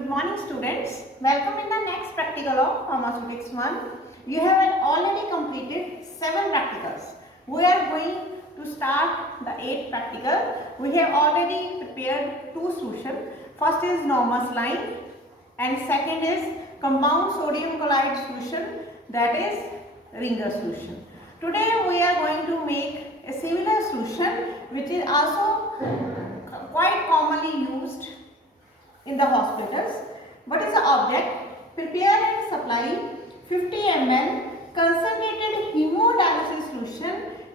Good morning students. Welcome in the next practical of Pharmaceutics 1. You have already completed 7 practicals. We are going to start the 8th practical. We have already prepared 2 solutions. First is normal saline and second is compound sodium chloride solution, that is Ringer solution. Today we are going to make a similar solution which is also quite commonly used in the hospitals. What is the object? Prepare and supply 50 ml concentrated hemodialysis solution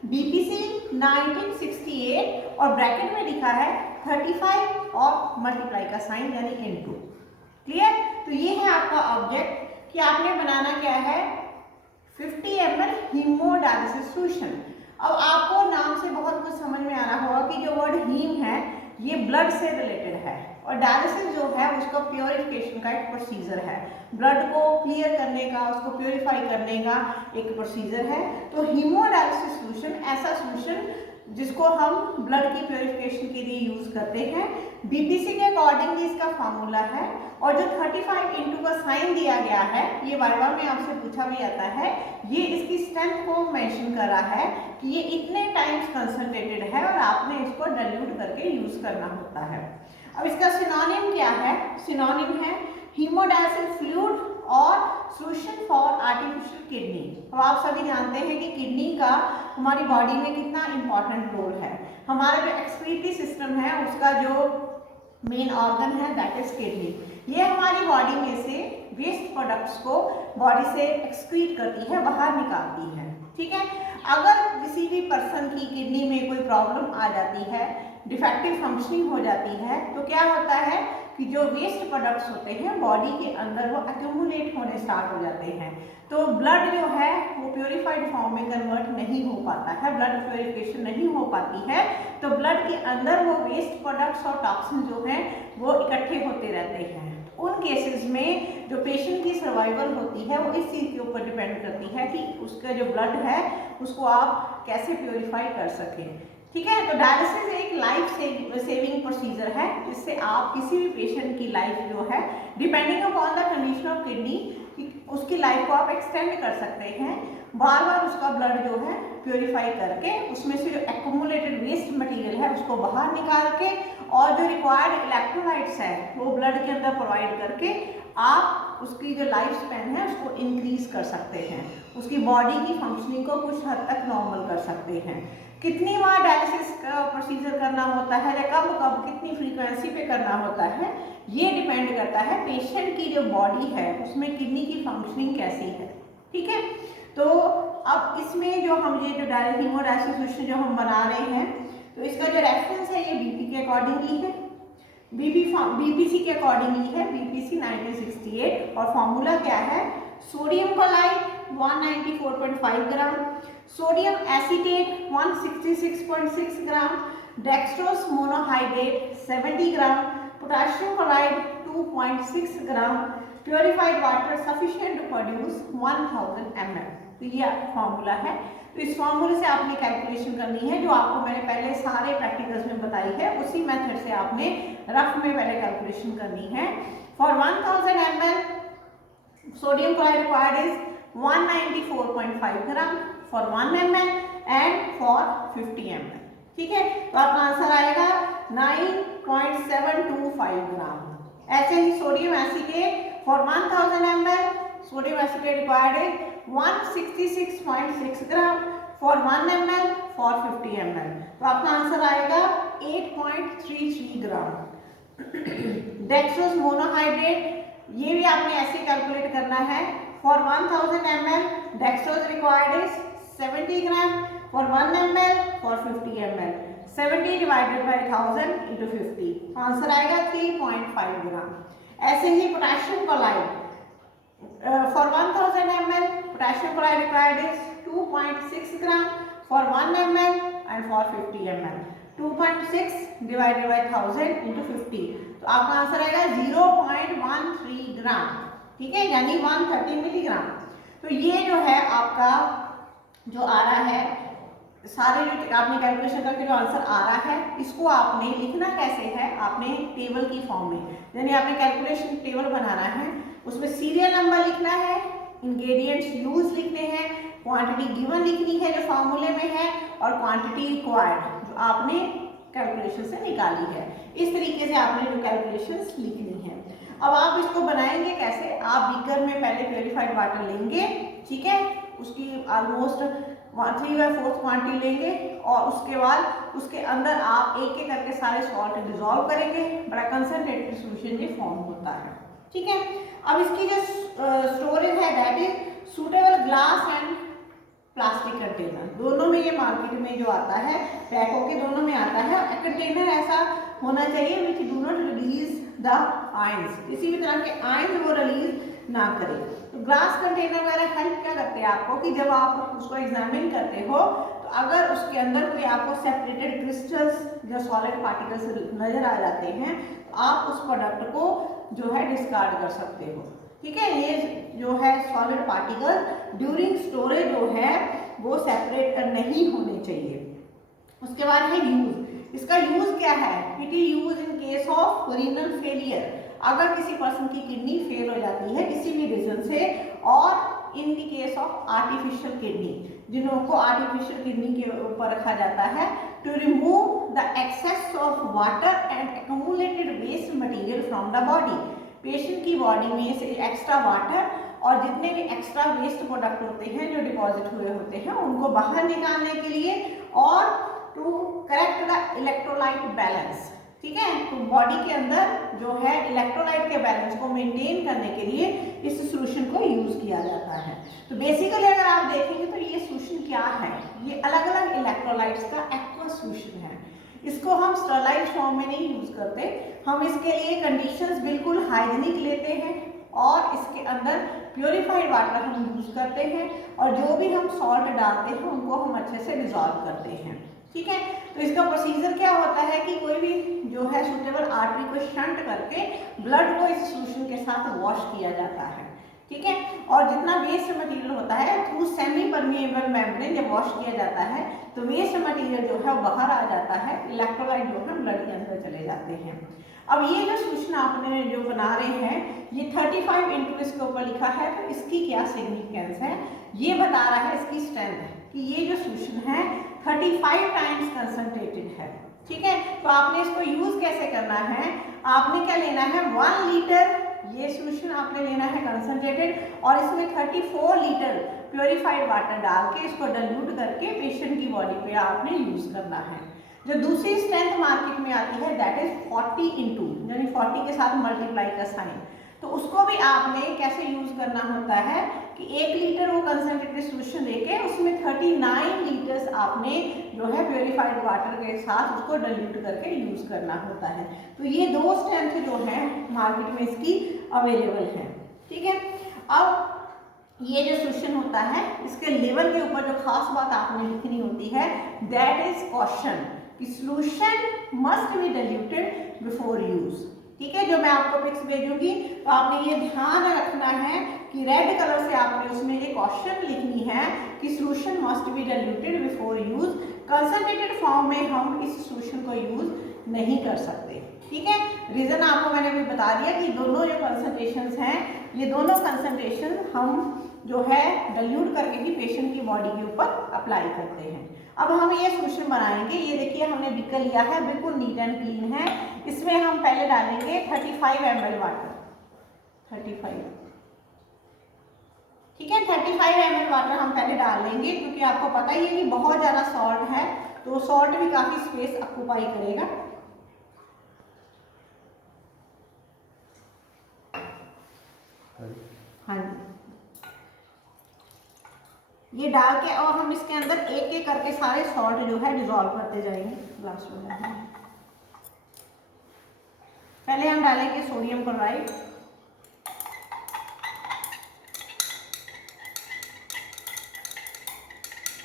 BPC 1968 और bracket में लिखा है 35 और multiply का sign यानी into. Clear? तो ये है आपका ऑब्जेक्ट कि आपने बनाना क्या है 50 ml हीमोडायलिसिस सॉल्यूशन. अब आपको नाम से बहुत कुछ समझ में आ रहा होगा कि जो वर्ड हीम है ये ब्लड से रिलेटेड है और डायलिसिस जो है उसका प्योरिफिकेशन का एक प्रोसीजर है. ब्लड को क्लियर करने का, उसको प्योरीफाई करने का एक प्रोसीजर है. तो हीमोडायलिसिस सॉल्यूशन ऐसा सॉल्यूशन जिसको हम ब्लड की प्योरिफिकेशन के लिए यूज करते हैं. बीपीसी के अकॉर्डिंग इसका फार्मूला है और जो 35 इंटू का साइन दिया गया है ये वाइवा में आपसे पूछा भी जाता है. ये इसकी स्ट्रेंथ को मेंशन कर रहा है कि ये इतने टाइम्स कंसंट्रेटेड है और आपने इसको डाइल्यूट करके यूज करना होता है. अब इसका सिनोनिम क्या है? सिनोनिम है हीमोडायलिसिस फ्लूइड और सॉल्यूशन फॉर आर्टिफिशियल किडनी. अब आप सभी जानते हैं कि किडनी का हमारी बॉडी में कितना इंपॉर्टेंट रोल है. हमारा जो एक्सक्रीटरी सिस्टम है उसका जो मेन ऑर्गन है दैट इज किडनी. ये हमारी बॉडी में से वेस्ट प्रोडक्ट्स को बॉडी से एक्सक्रीट करती है, बाहर निकालती है. ठीक है. अगर किसी भी पर्सन की किडनी में कोई प्रॉब्लम आ जाती है, डिफेक्टिव फंक्शनिंग हो जाती है, तो क्या होता है कि जो वेस्ट प्रोडक्ट्स होते हैं बॉडी के अंदर वो एक्यूमुलेट होने स्टार्ट हो जाते हैं. तो ब्लड जो है वो प्योरीफाइड फॉर्म में कन्वर्ट नहीं हो पाता है, ब्लड प्योरिफिकेशन नहीं हो पाती है. तो ब्लड के अंदर वो वेस्ट प्रोडक्ट्स और टॉक्सिन जो हैं वो इकट्ठे होते रहते हैं. उन केसेस में जो पेशेंट की सर्वाइवल होती है वो इस चीज़ के ऊपर डिपेंड करती है कि उसका जो ब्लड है उसको आप कैसे प्योरीफाई कर सकें. ठीक है. तो डायलिसिस एक लाइफ सेविंग प्रोसीजर है जिससे आप किसी भी पेशेंट की लाइफ जो है depending upon the condition of kidney उसकी लाइफ को आप एक्सटेंड कर सकते हैं. बार बार उसका ब्लड जो है प्योरीफाई करके उसमें से जो एक्यूमुलेटेड वेस्ट मटेरियल है उसको बाहर निकाल के और जो रिक्वायर्ड इलेक्ट्रोलाइट्स है वो ब्लड के अंदर प्रोवाइड करके आप उसकी जो लाइफ स्पैन है उसको इंक्रीज कर सकते हैं. उसकी बॉडी की फंक्शनिंग को कुछ हद तक नॉर्मल कर सकते हैं. कितनी बार डायलिसिस का प्रोसीजर करना होता है या कब कब कितनी फ्रीक्वेंसी पे करना होता है ये डिपेंड करता है पेशेंट की जो बॉडी है उसमें किडनी की फंक्शनिंग कैसी है. ठीक है. तो अब इसमें जो हम ये जो हीमोडायलिसिस सॉल्यूशन जो हम बना रहे हैं तो इसका जो रेफरेंस है ये बीपी के अकॉर्डिंगली है, बीपीसी के अकॉर्डिंगली है, बीपीसी 1968. और फॉर्मूला क्या है? Sodium chloride 194.5 gram, sodium acetate 166.6 gram, dextrose monohydrate 70 gram, potassium chloride 2.6 gram, purified water sufficient to produce 1000 ml. तो ये फॉर्मूला है. तो इस फॉर्मूले से आपने कैलकुलेशन करनी है जो आपको मैंने पहले सारे प्रैक्टिकल्स में बताई है. उसी मेथड से आपने रफ में पहले कैलकुलेशन करनी है. For 1000 ml sodium chloride required is 194.5 gram for 1 ml and for 50 ml. ठीक है. तो आपका आंसर आएगा 9.725 ग्राम. ऐसे ही sodium acetate for 1000 ml sodium acetate required is 166.6 gram for 1 ml for 50 ml. तो आपका आंसर आएगा 8.33 ग्राम. डेक्सट्रोज मोनोहाइड्रेट ये भी आपने ऐसे कैलकुलेट करना है. For 1000 ml dextrose required is 70 gram for 1 ml for 50 ml. 70 divided by 1000 into 50. Answer आएगा 3.5 ग्राम. ऐसे ही potassium chloride for 1000 ml potassium chloride required is 2.6 gram for 1 ml and for 50 ml. 2.6 divided by 1000 into 50. तो आपका answer आएगा 0.13 ग्राम. ठीक है. यानी 130 milligram. तो ये जो है आपका जो आ रहा है सारे जो आपने कैलकुलेशन करके जो आंसर आ रहा है इसको आपने लिखना कैसे है, आपने टेबल की फॉर्म में, यानी आपने कैलकुलेशन टेबल बनाना है, उसमें सीरियल नंबर लिखना है, इंग्रेडिएंट्स यूज लिखने हैं, क्वांटिटी गिवन लिखनी है जो फार्मूले में है, और क्वांटिटी रिक्वायर्ड जो आपने कैलकुलेशन से निकाली है। इस तरीके से आपने जो कैलकुलेशंस लिखनी है। अब आप इसको बनाएंगे कैसे, आप बीकर में पहले प्योरीफाइड वाटर लेंगे, ठीक है, उसकी ऑलमोस्ट 3/4 क्वांटिटी लेंगे, और उसके बाद उसके अंदर आप एक एक करके सारे सॉल्ट डिजोल्व करेंगे, बड़ा कंसंट्रेटेड सॉल्यूशन ये फॉर्म होता है, ठीक है। अब इसकी जो स्टोरेज है that is suitable glass and plastic container, दोनों में ये मार्केट में जो आता है पैक होके दोनों में आता है। कंटेनर ऐसा होना चाहिए which do not release the ions, किसी भी तरह के आयंस वो रिलीज ना करे। तो ग्लास कंटेनर वगैरह हेल्प क्या करते हैं आपको कि जब आप उसको एग्जामिन करते हो तो अगर उसके अंदर कोई आपको सेपरेटेड क्रिस्टल्स जो सॉलिड पार्टिकल्स नजर आ जाते हैं तो आप उस प्रोडक्ट को जो है डिस्कार्ड कर सकते हो, ठीक है। ये जो है सॉलिड पार्टिकल ड्यूरिंग स्टोरेज जो है वो सेपरेट नहीं होने चाहिए। उसके बाद है यूज, इसका यूज क्या है, it is use in case of renal failure, अगर किसी पर्सन की किडनी फेल हो जाती है किसी भी रीजन से, और in the case of artificial kidney, जिनको आर्टिफिशियल किडनी के ऊपर रखा जाता है, to remove the excess of water and accumulated waste material from the body, patient की बॉडी में से एक्स्ट्रा वाटर और जितने भी एक्स्ट्रा वेस्ट प्रोडक्ट होते हैं जो डिपॉजिट हुए होते हैं उनको बाहर निकालने के लिए, और to correct the electrolyte balance, ठीक है। तो बॉडी के अंदर जो है इलेक्ट्रोलाइट के बैलेंस को मेंटेन करने के लिए इस सॉल्यूशन को यूज किया जाता है। तो बेसिकली अगर आप देखेंगे तो ये सॉल्यूशन क्या है, ये अलग अलग इलेक्ट्रोलाइट्स का एक्वा सॉल्यूशन है। इसको हम स्टरलाइट फॉर्म में नहीं यूज करते, हम इसके लिए कंडीशंस बिल्कुल हाइजीनिक लेते हैं और इसके अंदर प्योरीफाइड वाटर हम यूज करते हैं, और जो भी हम सॉल्ट डालते हैं उनको हम अच्छे से डिजॉल्व करते हैं, ठीक है। तो इसका प्रोसीजर क्या होता है कि कोई भी जो है सूटेबल आर्टरी को शंट करके ब्लड को इस सॉल्यूशन के साथ वॉश किया जाता है, ठीक है। और जितना वेस्ट मटेरियल होता है थ्रू सेमी परमिएबल मेम्ब्रेन जब वॉश किया जाता है तो वेस्ट मटेरियल जो है बाहर आ जाता है, इलेक्ट्रोलाइट जो है ब्लड के अंदर चले जाते हैं। अब ये जो सॉल्यूशन आपने जो बना रहे हैं ये 35 इंटू इसके ऊपर लिखा है, तो इसकी क्या सिग्निफिकेंस है, ये बता रहा है इसकी स्ट्रेंथ कि ये जो सॉल्यूशन है 35 टाइम्स कंसंट्रेटेड है, ठीक है। तो आपने इसको यूज कैसे करना है, आपने क्या लेना है 1 लीटर ये सॉल्यूशन आपने लेना है कंसंट्रेटेड, और इसमें 34 लीटर प्योरीफाइड वाटर डाल के इसको डाइल्यूट करके पेशेंट की बॉडी पे आपने यूज करना है। जो दूसरी स्ट्रेंथ मार्केट में आती है दैट इज 40 इंटू, यानी 40 के साथ मल्टीप्लाई का साइन, तो उसको भी आपने कैसे यूज करना होता है कि 1 लीटर वो कंसंट्रेटेड सॉल्यूशन लेके उसमें 39 लीटर्स आपने जो है प्योरीफाइड वाटर के साथ उसको डाइल्यूट करके यूज करना होता है। तो ये दो स्ट्रेंथ जो है मार्केट में इसकी अवेलेबल है, ठीक है। अब ये जो सॉल्यूशन होता है इसके लेवल के ऊपर जो खास बात आपने लिखनी होती है दैट इज कॉशन कि solution must be diluted before use, ठीक है। जो मैं आपको पिक्स भेजूंगी तो आपने ये ध्यान रखना है कि रेड कलर से आपने उसमें ये क्वेश्चन लिखनी है कि solution must be diluted before use, concentrated form में हम इस सॉल्यूशन को यूज नहीं कर सकते, ठीक है। रीजन आपको मैंने अभी बता दिया कि दोनों जो कंसंट्रेशंस हैं ये दोनों कंसंट्रेशन हम जो है डाइल्यूट करके ही पेशेंट की बॉडी के ऊपर अप्लाई करते हैं। अब हम ये सॉल्यूशन बनाएंगे, ये देखिए हमने बीकर लिया है बिल्कुल नीट एंड क्लीन है, इसमें हम पहले डालेंगे 35 ml वाटर, 35, ठीक है। 35 ml वाटर हम पहले डाल लेंगे क्योंकि आपको पता ही है कि बहुत ज़्यादा सॉल्ट है तो सॉल्ट भी काफ़ी स्पेस ऑक्यूपाई करेगा। हाँ जी, ये डाल के और हम इसके अंदर एक एक करके सारे सॉल्ट जो है डिजोल्व करते जाएंगे ग्लास में। पहले हम डालेंगे सोडियम क्लोराइड,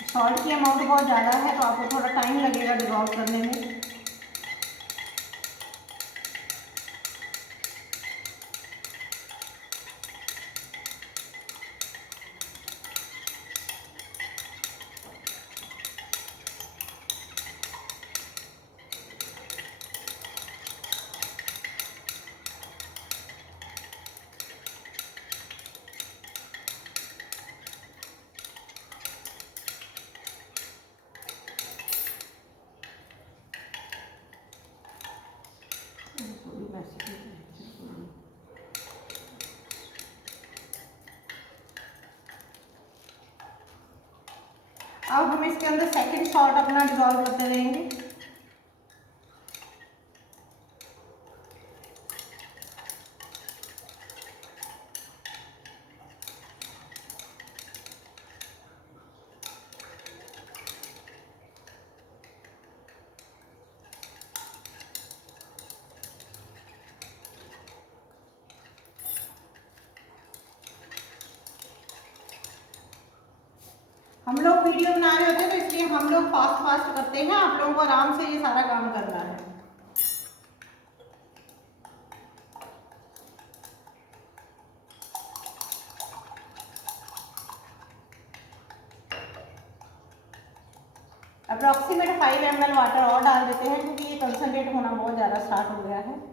सॉल्ट की अमाउंट बहुत ज़्यादा है तो आपको थोड़ा टाइम लगेगा डिजोल्व करने में। अब हम इसके अंदर सेकंड सॉल्ट अपना डिजॉल्व करते रहेंगे। हम लोग वीडियो बना रहे होते हैं तो इसलिए हम लोग फास्ट फास्ट करते हैं, आप लोगों को आराम से ये सारा काम करना है। अप्रॉक्सीमेट 5 ml वाटर और डाल देते हैं क्योंकि ये कंसंट्रेट होना बहुत ज़्यादा स्टार्ट हो गया है।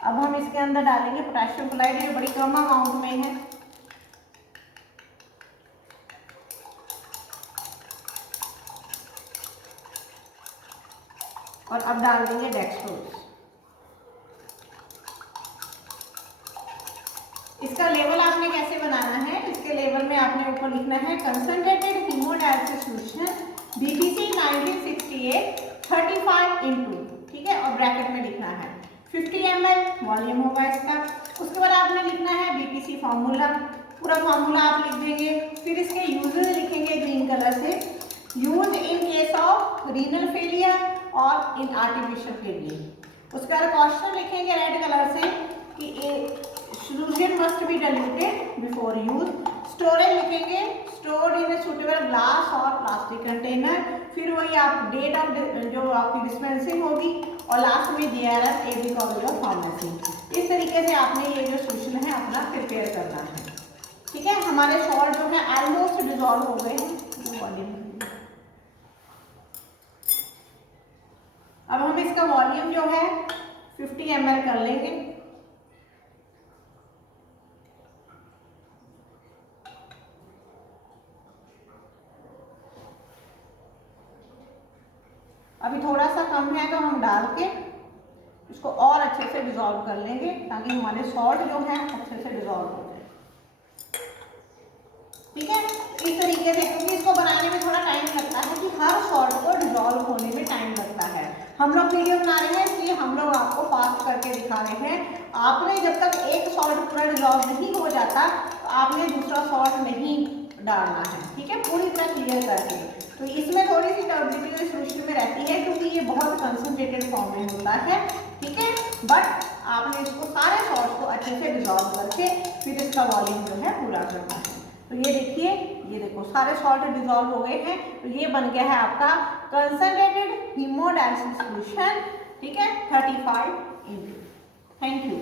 अब हम इसके अंदर डालेंगे पोटेशियम क्लोराइड, ये बड़ी कम अमाउंट में है। और अब डाल देंगे डेक्सट्रोज। इसका लेवल आपने कैसे बनाना है, इसके लेवल में आपने ऊपर लिखना है कंसंट्रेटेड हीमोडायलिसिस सॉल्यूशन बीपीसी 1968 35 ठीक है, और ब्रैकेट में लिखना है 50 ml वॉल्यूम होगा इसका। उसके बाद आपने लिखना है बीपीसी फार्मूला, पूरा फार्मूला आप लिख देंगे। फिर इसके यूजेस लिखेंगे ग्रीन कलर से, use in case of renal failure और इन आर्टिफिशियल फेलियर। उसके बाद क्वेश्चन लिखेंगे रेड कलर से कि solution must be diluted before use। Storage लिखेंगे stored in a suitable glass और प्लास्टिक कंटेनर। फिर वही आप डेट ऑफ जो आपकी डिस्पेंसिंग होगी और लास्ट में DRS AB college of pharmacy. इस तरीके से आपने ये जो सोल्यूशन है अपना प्रिपेयर करना है। ठीक है, हमारे सॉल्ट जो है ऑलमोस्ट डिजॉल्व हो गए हैं। अब हम इसका वॉल्यूम जो है 50 ml कर लेंगे। अभी थोड़ा सा कम है तो हम डाल के इसको और अच्छे से डिजॉल्व कर लेंगे ताकि हमारे सॉल्ट जो है अच्छे से डिजॉल्व हो जाए। ठीक है, इस तरीके से, क्योंकि इसको बनाने में थोड़ा टाइम लगता है कि हर सॉल्ट को डिजॉल्व होने में टाइम लगता है। हम लोग वीडियो बना रहे हैं इसलिए हम लोग आपको फास्ट करके दिखा रहे हैं। आपने जब तक एक सॉल्ट पूरा डिजॉल्व नहीं हो जाता तो आपने दूसरा सॉल्ट नहीं डालना है। ठीक है, पूरी तरह क्लियर करके। तो इसमें थोड़ी सी टर्बिडिटी इस सॉल्यूशन में रहती है क्योंकि ये बहुत कंसंट्रेटेड फॉर्म में होता है। ठीक है, बट आपने इसको सारे सॉल्ट को अच्छे से डिजॉल्व करके फिर इसका वॉल्यूम जो है पूरा करना है। तो ये देखिए, ये देखो सारे सॉल्ट डिजॉल्व हो गए हैं। तो ये बन गया है आपका कंसंट्रेटेड हीमोडायलिसिस सॉल्यूशन। ठीक है, 35 ml। Thank you.